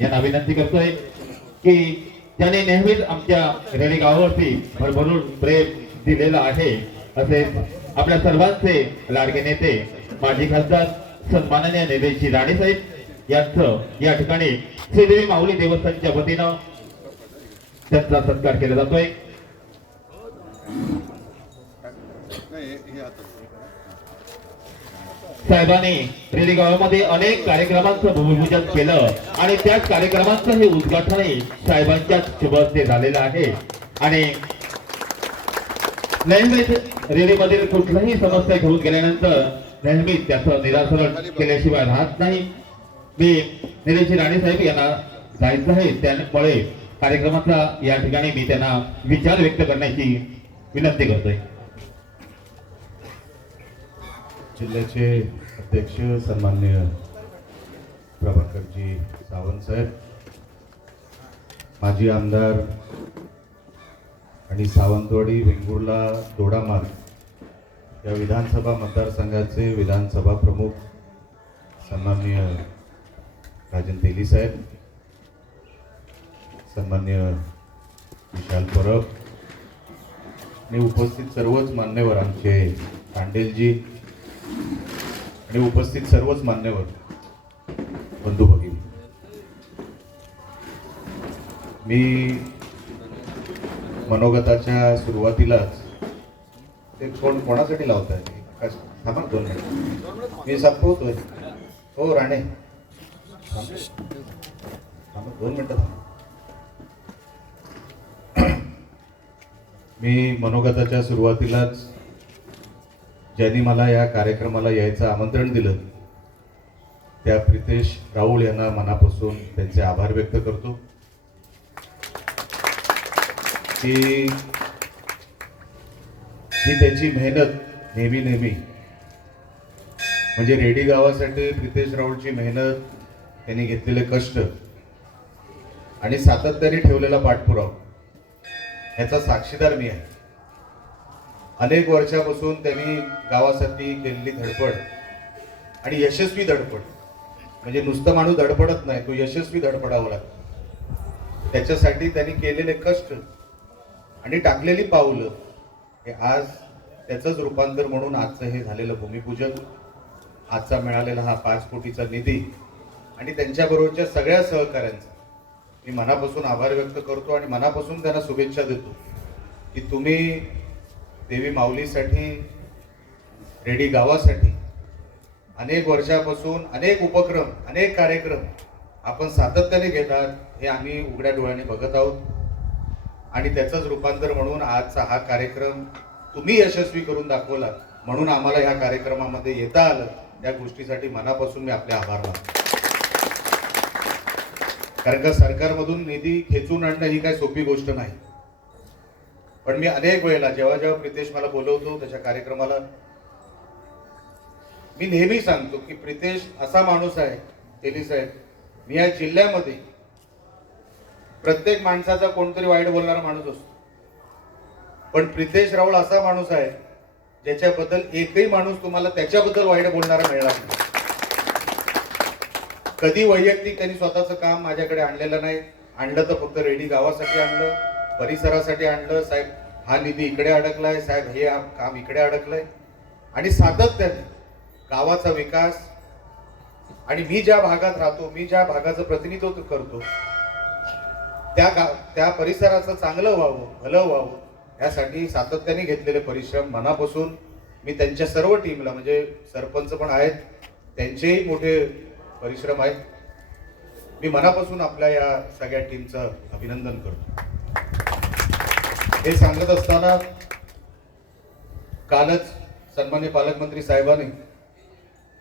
यांना विनंती करतोय की त्यांनी नेहमीच आमच्या रेडी गावावरती भरभरून प्रेम दिलेला आहे. असे आपल्या सर्वांचे लाडके नेते माजी खासदार सन्माननीय निलेशजी राणेसाहेब यांचं या ठिकाणी श्रीदेवी माऊली देवस्थानच्या वतीनं त्यांचा सत्कार केला जातोय. साहेबांनी रेडी गावामध्ये अनेक कार्यक्रमांचं भूमिपूजन केलं. आणि त्याच कार्यक्रमांचं हे उद्घाटनही साहेबांच्या शुभ झालेलं आहे. आणि नेहमीच रेल्वेमधील कुठल्याही समस्या घेऊन गेल्यानंतर नेहमीच त्याचं निराकरण केल्याशिवाय राहत नाही. मी निलेश राणे साहेब यांना जायचं आहे त्यामुळे कार्यक्रमाचा या ठिकाणी मी त्यांना विचार व्यक्त करण्याची विनंती करतोय. जिल्ह्याचे अध्यक्ष सन्मान्य प्रभाकरजी सावंत साहेब माजी आमदार आणि सावंतवाडी वेंगुर्ला दोडामार्ग या विधानसभा मतदारसंघाचे विधानसभा प्रमुख सन्मान्य राजन तेली साहेब सन्मान्य विशाल परब आणि उपस्थित सर्वच मान्यवर आमचे आणि उपस्थित सर्वच मान्यवर बंधू भगिनी. मी मनोगताच्या सुरुवातीलाच ते कोण कोणासाठी लावत आहे आकाश थांबा दोन मिनिट. मी संपवतोय हो राणे. थांबा दोन मिनटं थांबा. मी मनोगताच्या सुरुवातीलाच ज्यांनी मला या कार्यक्रमाला यायचं आमंत्रण दिलं त्या प्रितेश राऊळ यांना मनापासून त्यांचे आभार व्यक्त करतो. की ही त्याची मेहनत नेहमी नेहमी म्हणजे रेडी गावासाठी प्रितेश राऊळची मेहनत त्यांनी घेतलेले कष्ट आणि सातत्याने ठेवलेला पाठपुरावा ह्याचा साक्षीदार मी आहे. अनेक वर्षापासून त्यांनी गावासाठी केलेली धडपड आणि यशस्वी धडपड. म्हणजे नुसतं माणूस धडपडत नाही तो यशस्वी धडपडावा लागतो. त्याच्यासाठी त्यांनी केलेले कष्ट आणि टाकलेली पावलं हे आज त्याचंच रूपांतर म्हणून आजचं हे झालेलं भूमिपूजन आजचा मिळालेला हा पाच कोटीचा निधी आणि त्यांच्याबरोबरच्या सगळ्या सहकाऱ्यांचा. मी मनापासून आभार व्यक्त करतो आणि मनापासून त्यांना शुभेच्छा देतो की तुम्ही देवी माऊलीसाठी रेडी गावासाठी अनेक वर्षापासून अनेक उपक्रम अनेक कार्यक्रम आपण सातत्याने घेतात हे आम्ही उघड्या डोळ्याने बघत आहोत. आणि त्याचंच रूपांतर म्हणून आजचा हा कार्यक्रम तुम्ही यशस्वी करून दाखवला म्हणून आम्हाला ह्या कार्यक्रमामध्ये येता आलं. त्या गोष्टीसाठी मनापासून मी आपले आभार मानतो. कारण का सरकारमधून निधी खेचून आणणं ही काही सोपी गोष्ट नाही. पण मी अनेक वेळेला जेव्हा जेव्हा प्रितेश मला बोलवतो त्याच्या कार्यक्रमाला मी नेहमी सांगतो की प्रितेश असा माणूस आहे तेली साहेब मी या जिल्ह्यामध्ये प्रत्येक माणसाचा कोणतरी वाईट बोलणारा माणूस असतो. पण प्रितेश राऊळ असा माणूस आहे ज्याच्याबद्दल एकही माणूस तुम्हाला त्याच्याबद्दल वाईट बोलणारा मिळणार नाही. कधी वैयक्तिक त्यांनी स्वतःचं काम माझ्याकडे आणलेलं नाही आणलं तर फक्त रेडी गावासाठी आणलं परिसरासाठी आणलं साहेब हा निधी इकडे अडकलाय साहेब हे काम इकडे अडकलंय. आणि सातत्याने गावाचा विकास आणि मी ज्या भागात राहतो मी ज्या भागाचं प्रतिनिधित्व करतो त्या गा त्या परिसराचं चांगलं व्हावं भलं व्हावं यासाठी सातत्याने घेतलेले परिश्रम मनापासून मी त्यांच्या सर्व टीमला म्हणजे सरपंच पण आहेत त्यांचेही मोठे परिश्रम आहेत मी मनापासून आपल्या या सगळ्या टीमचं अभिनंदन करतो. हे सांगत असताना कालच सन्मान्य पालकमंत्री साहेबांनी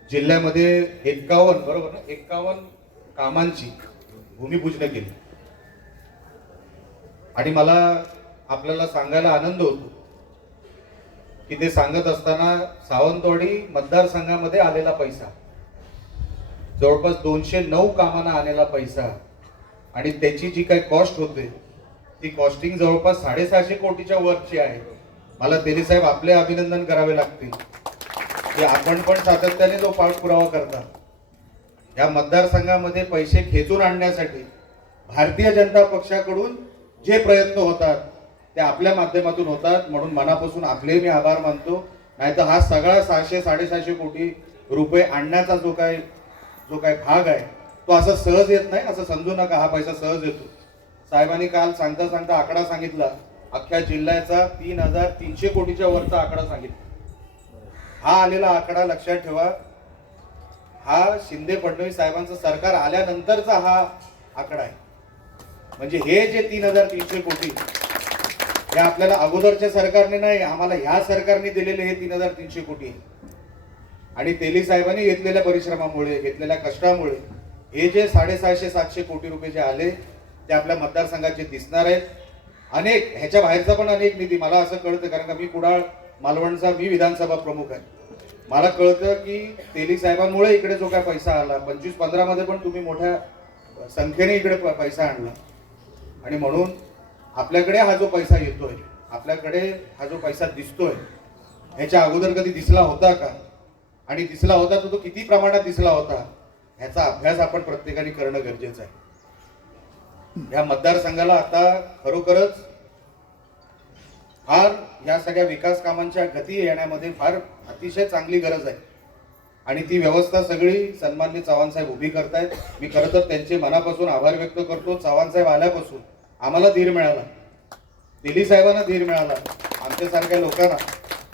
जिल्ह्यामध्ये एक्कावन्न बरोबर ना? एक्कावन्न कामांची भूमिपूजन केली. आणि मला आपल्याला सांगायला आनंद होतो की ते सांगत असताना सावंतवाडी मतदारसंघामध्ये आलेला पैसा जवळपास दोनशे नऊ कामांना आलेला पैसा आणि त्याची जी काही कॉस्ट होते ती कॉस्टिंग जवळपास साडेसहाशे कोटीच्या वरची आहे. मला तेली साहेब आपले अभिनंदन करावे लागतील. की आपण पण सातत्याने जो पाठपुरावा करता या मतदारसंघामध्ये पैसे खेचून आणण्यासाठी भारतीय जनता पक्षाकडून जे प्रयत्न होतात ते आपल्या माध्यमातून होतात. म्हणून मनापासून आपले मी आभार मानतो. नाहीतर हा सगळा सहाशे साडेसहाशे कोटी रुपये आणण्याचा जो काय जो काय भाग आहे तो असा सहज येत नाही. असं समजू नका हा पैसा सहज येतो. साहेबांनी काल सांगता सांगता आकडा सांगितला. अख्ख्या जिल्ह्याचा तीन हजार तीनशे कोटीच्या वरचा आकडा सांगितला. हा आलेला आकडा लक्षात ठेवा. हा शिंदे फडणवीस साहेबांचं सरकार आल्यानंतरचा हा आकडा आहे. म्हणजे हे जे तीन हजार तीनशे कोटी हे आपल्याला अगोदरच्या सरकारने नाही आम्हाला ह्या सरकारने दिलेले हे तीन हजार तीनशे कोटी आहे. आणि तेली साहेबांनी घेतलेल्या परिश्रमामुळे घेतलेल्या कष्टामुळे हे जे साडेसहाशे सातशे कोटी रुपये जे आले ते आपल्या मतदारसंघाचे दिसणार आहेत. अनेक ह्याच्या बाहेरचा पण अनेक निधी. मला असं कळतं कारण का मी कुडाळ मालवणचा मी विधानसभा प्रमुख आहे. मला कळतं की तेली साहेबांमुळे इकडे जो काय पैसा आला पंचवीस पंधरामध्ये पण तुम्ही मोठ्या संख्येने इकडे प- पैसा आणला. आणि म्हणून आपल्याकडे हा जो पैसा येतोय आपल्याकडे हा जो पैसा दिसतोय ह्याच्या अगोदर कधी दिसला होता का? आणि दिसला होता तर तो किती प्रमाणात दिसला होता? ह्याचा अभ्यास आपण प्रत्येकाने करणं गरजेचं आहे. या मतदारसंघाला आता खरोखरच फार या सगळ्या विकास कामांच्या गती येण्यामध्ये फार अतिशय चांगली गरज आहे. आणि ती व्यवस्था सगळी सन्मान्य चव्हाण साहेब उभी करतायत. मी खरं तर त्यांचे मनापासून आभार व्यक्त करतो. चव्हाण साहेब आल्यापासून आम्हाला धीर मिळाला. दिल्ली साहेबांना धीर मिळाला. आमच्यासारख्या लोकांना.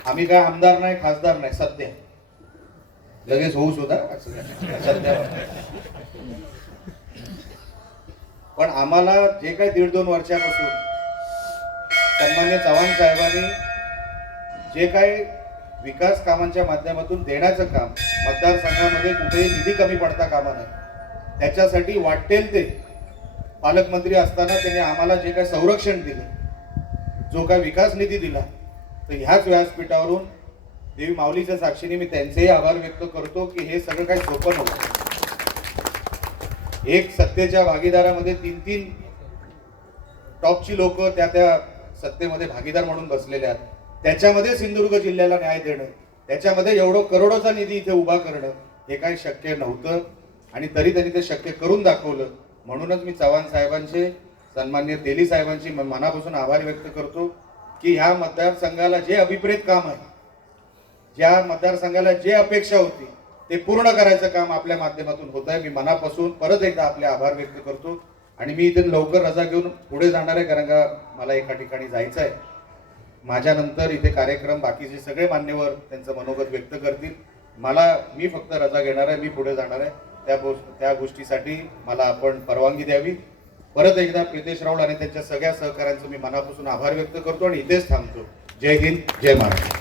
आम्ही काय आमदार नाही खासदार नाही सध्या. लगेच होऊ सुद्धा. सध्या. पण आम्हाला जे काही दीड दोन वर्षापासून सन्मान्य चव्हाण साहेबांनी जे काही विकास कामांच्या माध्यमातून देण्याचं काम मतदारसंघामध्ये कुठेही निधी कमी पडता कामा नाही त्याच्यासाठी वाटेल ते पालकमंत्री असताना त्यांनी आम्हाला जे काही संरक्षण दिलं जो काय विकास निधी दिला तर ह्याच व्यासपीठावरून देवी माऊलीच्या साक्षीने मी त्यांचेही आभार व्यक्त करतो की हे सगळं काही सोपं नव्हतं. एक सत्तेच्या भागीदारामध्ये तीन तीन टॉपची लोक त्या त्या सत्तेमध्ये भागीदार म्हणून बसलेले आहेत. त्याच्यामध्ये सिंधुदुर्ग जिल्ह्याला न्याय देणं त्याच्यामध्ये एवढं करोडोचा निधी इथे उभा करणं हे काही शक्य नव्हतं आणि तरी त्यांनी ते शक्य करून दाखवलं. म्हणूनच मी चव्हाण साहेबांचे सन्मान्य तेली साहेबांची म- मनापासून आभार व्यक्त करतो की ह्या मतदारसंघाला जे अभिप्रेत काम आहे ज्या मतदारसंघाला जे अपेक्षा होती ते पूर्ण करायचं काम आपल्या माध्यमातून होत आहे. मी मनापासून परत एकदा आपले आभार व्यक्त करतो. आणि मी इथे लवकर रजा घेऊन पुढे जाणार आहे कारण का मला एका ठिकाणी जायचं आहे. माझ्यानंतर इथे कार्यक्रम बाकीचे सगळे मान्यवर त्यांचं मनोगत व्यक्त करतील. मला मी फक्त रजा घेणार आहे मी पुढे जाणार आहे. त्या गोष्ट त्या गोष्टीसाठी मला आपण परवानगी द्यावी. परत एकदा प्रितेश राऊळ आणि त्यांच्या सगळ्या सहकाऱ्यांचं मी मनापासून आभार व्यक्त करतो आणि इथेच थांबतो. जय हिंद जय महाराष्ट्र.